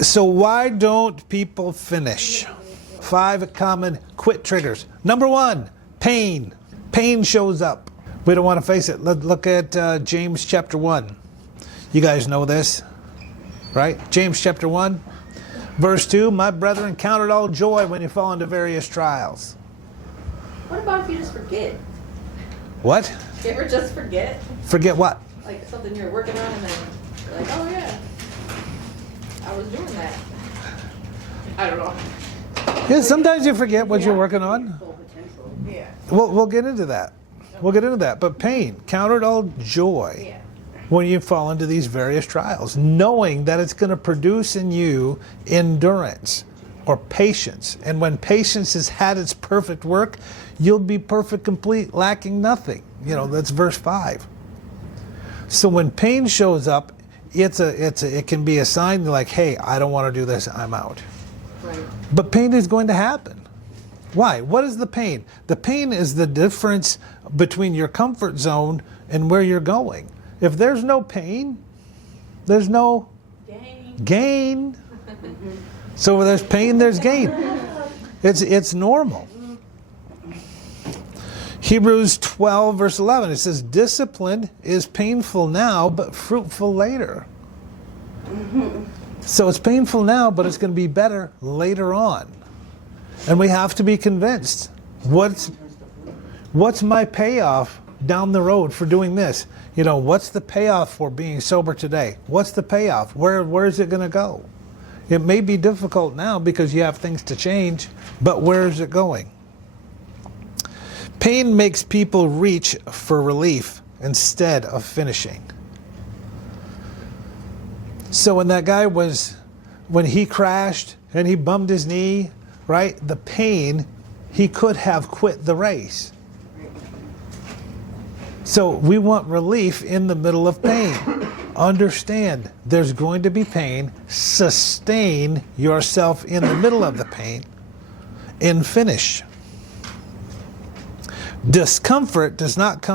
So why don't people finish? 5 common quit triggers. Number 1, pain. Pain shows up. We don't want to face it. Look at James chapter 1. You guys know this, right? James chapter 1, verse 2, my brethren, count it all joy when you fall into various trials. What about if you just forget? What? You ever just forget? Forget what? Like something you're working on and then you're like, oh yeah, I was doing that. I don't know. Yeah, sometimes you forget what you're working on. Yeah. We'll get into that. We'll get into that. But pain, count it all joy. Yeah. When you fall into these various trials, knowing that it's going to produce in you endurance or patience. And when patience has had its perfect work, you'll be perfect, complete, lacking nothing. You know, that's verse 5. So when pain shows up, it can be a sign like, hey, I don't want to do this, I'm out. Right. But pain is going to happen. Why? What is the pain? The pain is the difference between your comfort zone and where you're going. If there's no pain, there's no gain. So where there's pain, there's gain. It's normal. Hebrews 12, verse 11, it says, discipline is painful now, but fruitful later. So it's painful now, but it's going to be better later on. And we have to be convinced. What's my payoff down the road for doing this? You know, what's the payoff for being sober today? What's the payoff? Where is it going to go? It may be difficult now because you have things to change, but where is it going? Pain makes people reach for relief instead of finishing. So when that guy when he crashed and he bumped his knee, right? The pain, he could have quit the race. So we want relief in the middle of pain. Understand there's going to be pain. Sustain yourself in the middle of the pain and finish. Discomfort does not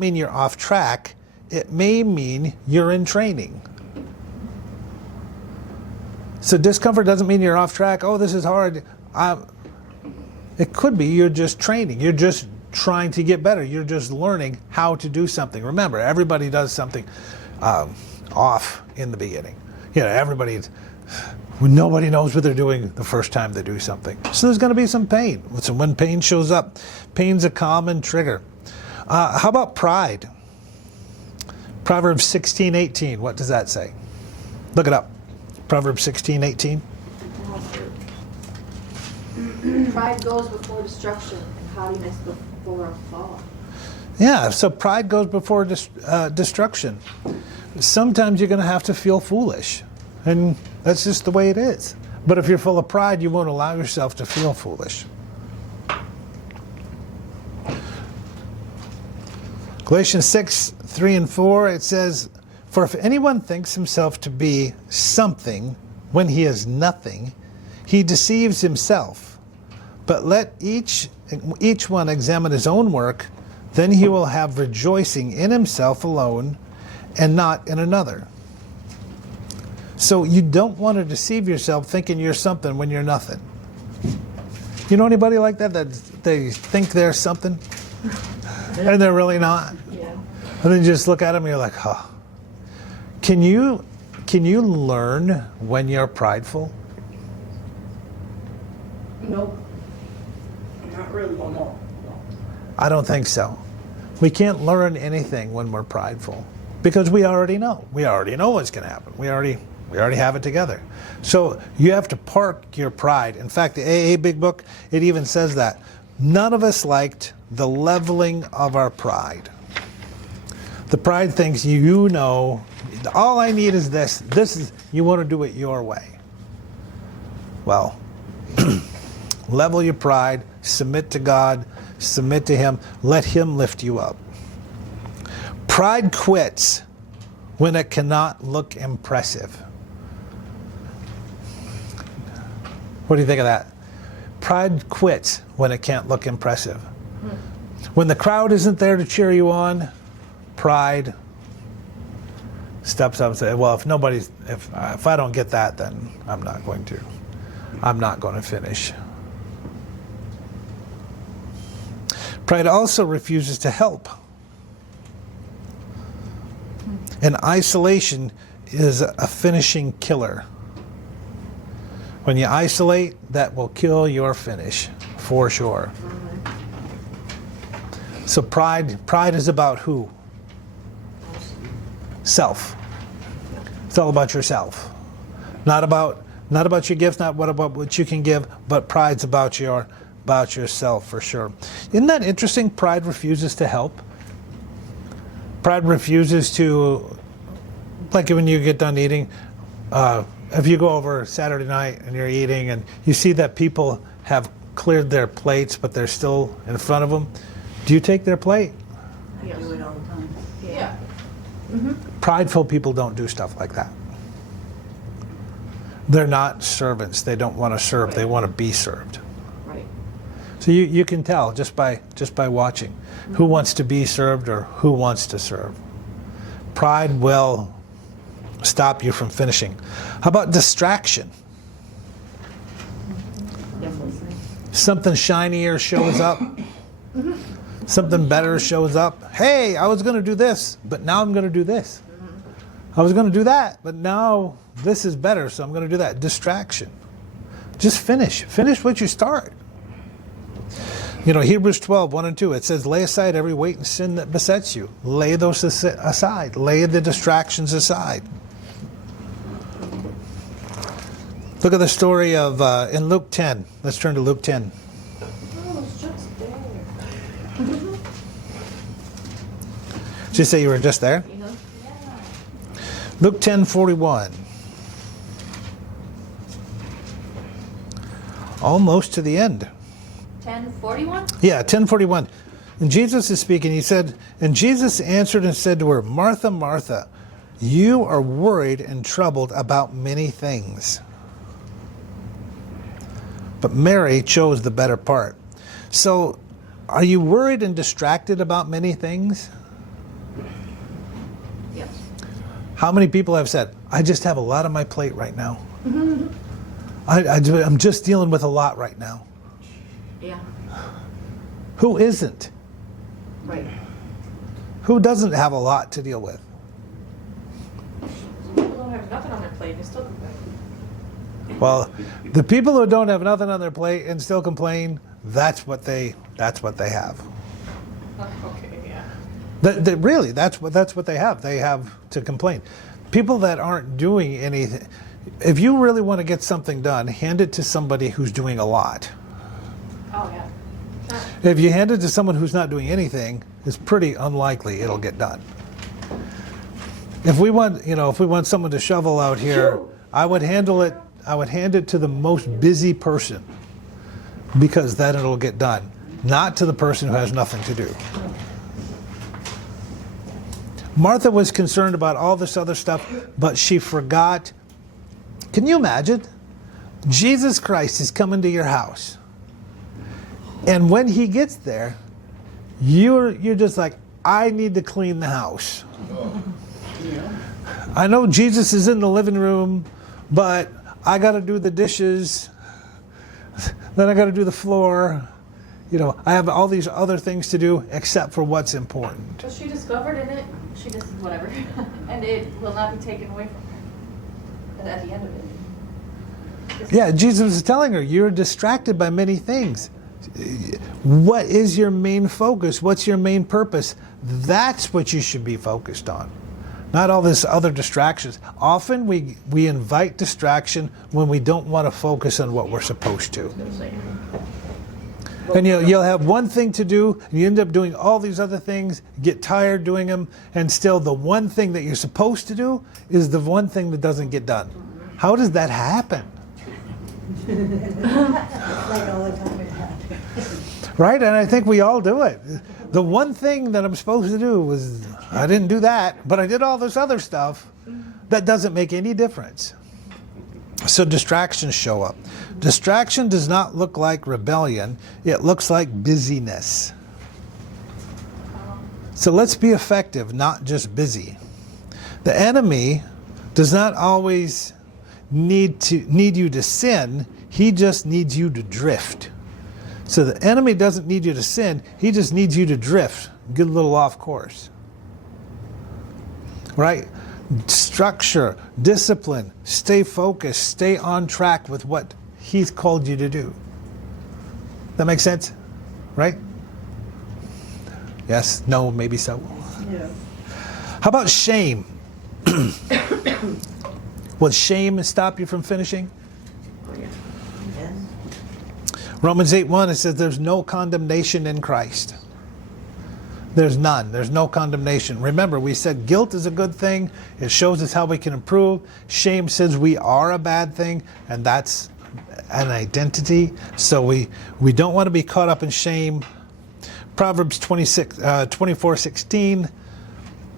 mean you're off track. It may mean you're in training. So discomfort doesn't mean you're off track. Oh, this is hard. It could be you're just training. You're just trying to get better. You're just learning how to do something. Remember, everybody does something off in the beginning. You know, nobody knows what they're doing the first time they do something. So there's going to be some pain. So when pain shows up, pain's a common trigger. How about pride? Proverbs 16:18. What does that say? Look it up. Proverbs 16:18. Pride goes before destruction and haughtiness before a fall. Yeah, so pride goes before destruction. Sometimes you're going to have to feel foolish, and that's just the way it is. But if you're full of pride, you won't allow yourself to feel foolish. Galatians 6:3-4, it says, for if anyone thinks himself to be something when he is nothing, he deceives himself. But let each one examine his own work, then he will have rejoicing in himself alone and not in another. So you don't want to deceive yourself thinking you're something when you're nothing. You know anybody like that they think they're something and they're really not? Yeah. And then you just look at them and you're like, oh. Can you learn when you're prideful? Nope. Not really. No. I don't think so. We can't learn anything when we're prideful because we already know. We already know what's going to happen. We already have it together. So you have to park your pride. In fact, the AA Big Book, it even says that. None of us liked the leveling of our pride. The pride thinks, you know, all I need is this. This is, you want to do it your way. Well, level your pride, submit to God, submit to Him, let Him lift you up. Pride quits when it cannot look impressive. What do you think of that? Pride quits when it can't look impressive. When the crowd isn't there to cheer you on, pride steps up and says, well, if I don't get that, then I'm not going to finish. Pride also refuses to help. And isolation is a finishing killer. When you isolate, that will kill your finish, for sure. So pride is about who? Self. It's all about yourself. Not about your gifts, not about what you can give, but pride's about yourself for sure. Isn't that interesting? Pride refuses to help. Pride refuses to, like when you get done eating, if you go over Saturday night and you're eating and you see that people have cleared their plates but they're still in front of them, do you take their plate? I do it all the time. Yeah. Prideful people don't do stuff like that. They're not servants. They don't want to serve. They want to be served. Right. So you can tell just by watching who wants to be served or who wants to serve. Pride will stop you from finishing. How about distraction? Something shinier shows up. Something better shows up. Hey, I was going to do this, but now I'm going to do this. I was going to do that, but now this is better, so I'm going to do that. Distraction. Just finish. Finish what you start. You know, Hebrews 12, 1 and 2, it says, lay aside every weight and sin that besets you. Lay those aside. Lay the distractions aside. Look at the story of, in Luke 10. Let's turn to Luke 10. Oh, it's just there. Did you say you were just there? Yeah. Luke 10:41. Almost to the end. 10:41? Yeah, 10:41. And Jesus is speaking. He said, and Jesus answered and said to her, Martha, Martha, you are worried and troubled about many things. But Mary chose the better part. So, are you worried and distracted about many things? Yes. How many people have said, I just have a lot on my plate right now. I'm just dealing with a lot right now. Yeah. Who isn't? Right. Who doesn't have a lot to deal with? People don't have nothing on their plate and still complain. Well, the people who don't have nothing on their plate and still complain, that's what they have. Okay, yeah. Really, that's what they have. They have to complain. People that aren't doing anything. If you really want to get something done, hand it to somebody who's doing a lot. Oh, yeah. If you hand it to someone who's not doing anything, it's pretty unlikely it'll get done. If we want someone to shovel out here, I would hand it to the most busy person, because then it'll get done, not to the person who has nothing to do. Martha was concerned about all this other stuff, but she forgot. Can you imagine? Jesus Christ is coming to your house. And when he gets there, you're just like, I need to clean the house. I know Jesus is in the living room, but I got to do the dishes. Then I got to do the floor. You know, I have all these other things to do except for what's important. But she discovered in it, she just, whatever. And it will not be taken away from her at the end of it. Yeah, Jesus is telling her, you're distracted by many things. What is your main focus? What's your main purpose? That's what you should be focused on. Not all this other distractions. Often we invite distraction when we don't want to focus on what we're supposed to. And you'll have one thing to do, and you end up doing all these other things, get tired doing them, and still the one thing that you're supposed to do is the one thing that doesn't get done. How does that happen? Like all the time it happened. Right? And I think we all do it. The one thing that I'm supposed to do was, I didn't do that, but I did all this other stuff. That doesn't make any difference. So distractions show up. Distraction does not look like rebellion. It looks like busyness. So let's be effective, not just busy. The enemy does not always need you to sin. He just needs you to drift. So the enemy doesn't need you to sin. He just needs you to drift, get a little off course. Right? Structure, discipline, stay focused, stay on track with what he's called you to do. That makes sense? Right? Yes, no, maybe so. Yeah. How about shame? Will shame stop you from finishing? Yes. Romans 8:1, it says there's no condemnation in Christ. There's none. There's no condemnation. Remember, we said guilt is a good thing. It shows us how we can improve. Shame says we are a bad thing, and that's an identity. So we don't want to be caught up in shame. Proverbs 24:16,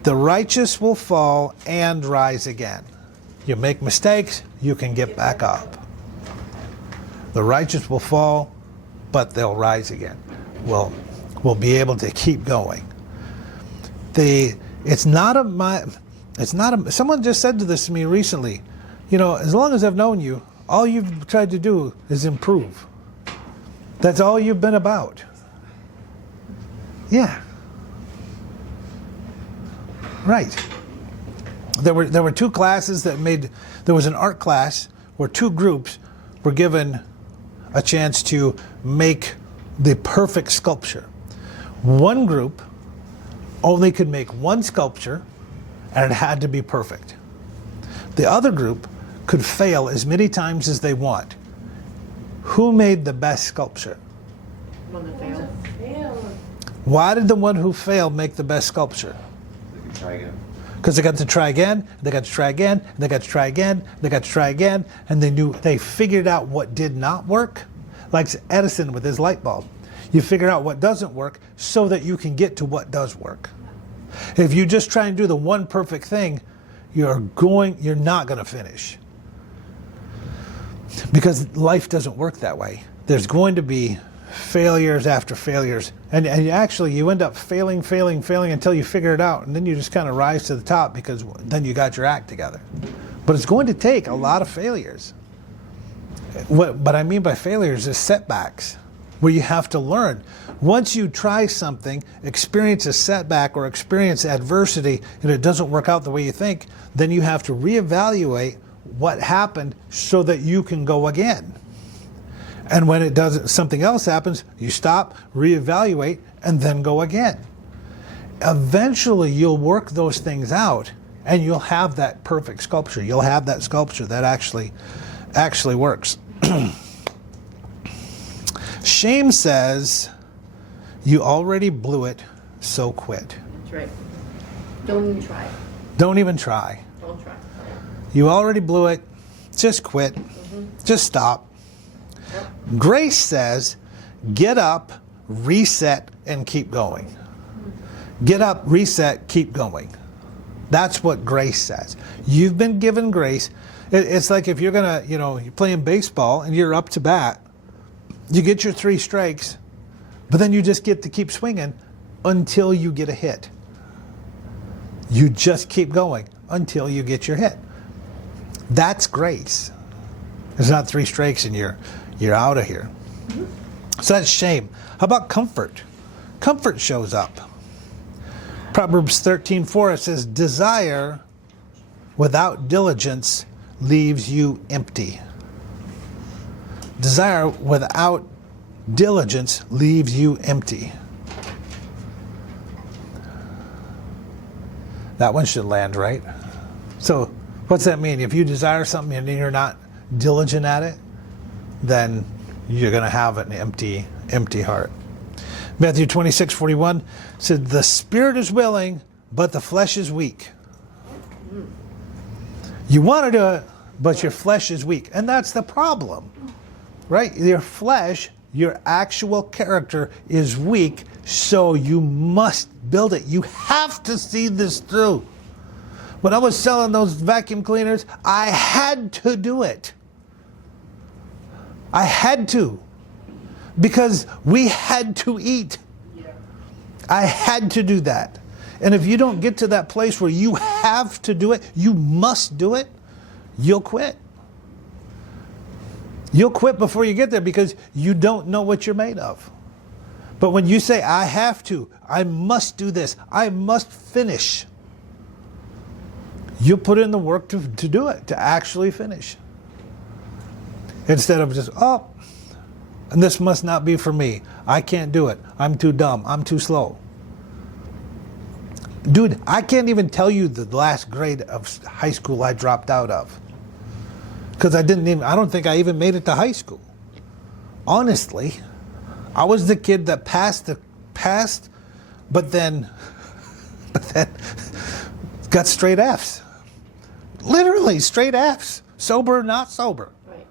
the righteous will fall and rise again. You make mistakes, you can get back up. The righteous will fall, but they'll rise again. We'll be able to keep going. Someone just said this to me recently. As long as I've known you, all you've tried to do is improve. That's all you've been about. Yeah. Right. There were two classes there was an art class where two groups were given a chance to make the perfect sculpture. One group only could make one sculpture and it had to be perfect. The other group could fail as many times as they want. Who made the best sculpture? One that failed. Why did the one who failed make the best sculpture? They can try again. Because they got to try again, they got to try again, they got to try again, they got to try again, and they figured out what did not work. Like Edison with his light bulb. You figure out what doesn't work so that you can get to what does work. If you just try and do the one perfect thing, you're not going to finish. Because life doesn't work that way. There's going to be failures after failures. And actually you end up failing until you figure it out. And then you just kind of rise to the top because then you got your act together. But it's going to take a lot of failures. What I mean by failures is setbacks, where you have to learn. Once you try something, experience a setback or experience adversity, and it doesn't work out the way you think, then you have to reevaluate what happened so that you can go again. And when it doesn't, something else happens, you stop, reevaluate, and then go again. Eventually, you'll work those things out, and you'll have that perfect sculpture. You'll have that sculpture that actually works. Shame says, you already blew it, so quit. That's right. Don't even try. Don't even try. Don't try. You already blew it, just quit. Just stop. Yep. Grace says, get up, reset, and keep going. Get up, reset, keep going. That's what grace says. You've been given grace. It's like if you're you're playing baseball and you're up to bat, you get your 3 strikes, but then you just get to keep swinging until you get a hit. You just keep going until you get your hit. That's grace. It's not 3 strikes and you're out of here. So that's shame. How about comfort? Comfort shows up. Proverbs 13:4, it says, desire without diligence leaves you empty. Desire without diligence leaves you empty. That one should land right. So what's that mean? If you desire something and you're not diligent at it, then you're going to have an empty heart. Matthew 26:41 said, the spirit is willing, but the flesh is weak. You want to do it, but your flesh is weak. And that's the problem, right? Your flesh, your actual character is weak, so you must build it. You have to see this through. When I was selling those vacuum cleaners, I had to do it. I had to. Because we had to eat. I had to do that. And if you don't get to that place where you have to do it, you must do it, you'll quit. You'll quit before you get there because you don't know what you're made of. But when you say, I have to, I must do this, I must finish, you'll put in the work to do it, to actually finish. Instead of just, oh, and this must not be for me. I can't do it. I'm too dumb. I'm too slow. Dude, I can't even tell you the last grade of high school I dropped out of. Because I don't think I even made it to high school. Honestly, I was the kid that passed, but then got straight Fs. Literally straight Fs. Sober, not sober. Right.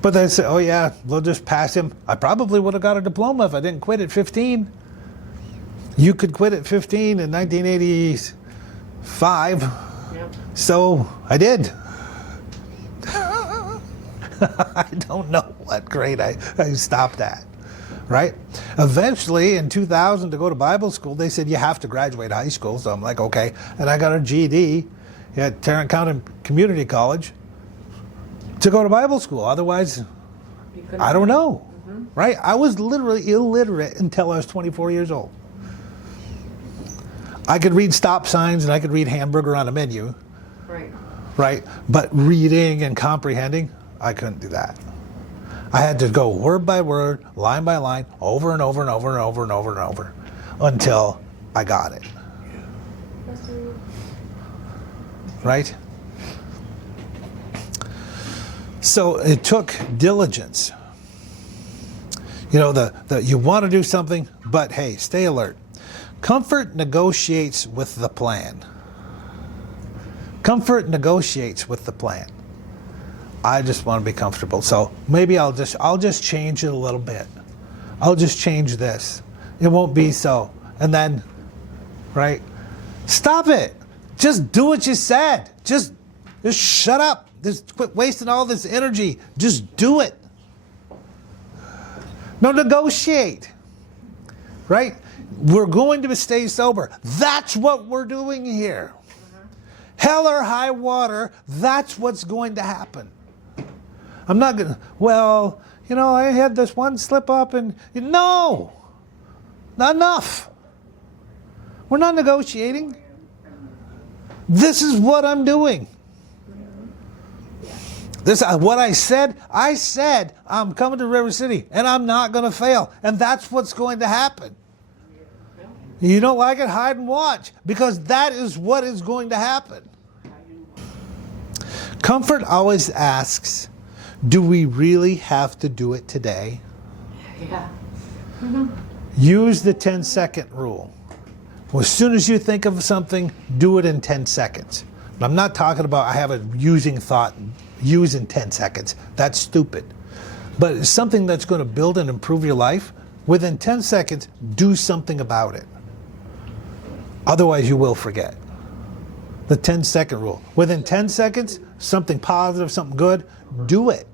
But they say, oh yeah, we'll just pass him. I probably would have got a diploma if I didn't quit at 15. You could quit at 15 in 1985. Yep. So I did. I don't know what grade I stopped at, right? Eventually in 2000 to go to Bible school, they said you have to graduate high school. So I'm like, okay. And I got a GED at Tarrant County Community College to go to Bible school. Otherwise, You couldn't- I don't know, right? I was literally illiterate until I was 24 years old. I could read stop signs and I could read hamburger on a menu, Right. right? But reading and comprehending, I couldn't do that. I had to go word by word, line by line, over and over and over and over and over and over until I got it, right? So it took diligence. You know, you want to do something, but hey, stay alert. Comfort negotiates with the plan. Comfort negotiates with the plan. I just want to be comfortable, so maybe I'll just change it a little bit. I'll just change this. It won't be so. And then, right? Stop it. Just do what you said. Just shut up. Just quit wasting all this energy. Just do it. No, negotiate. Right? We're going to stay sober. That's what we're doing here. Hell or high water, that's what's going to happen. I'm not going to, well, you know, I had this one slip up and, no, not enough. We're not negotiating. This is what I'm doing. This what I said I'm coming to River City and I'm not going to fail. And that's what's going to happen. You don't like it, hide and watch, because that is what is going to happen. Comfort always asks, do we really have to do it today? Yeah. Use the 10-second rule. Well, as soon as you think of something, do it in 10 seconds. And I'm not talking about I have a using thought, use in 10 seconds. That's stupid. But it's something that's going to build and improve your life. Within 10 seconds, do something about it. Otherwise, you will forget. The 10-second rule. Within 10 seconds, something positive, something good, do it.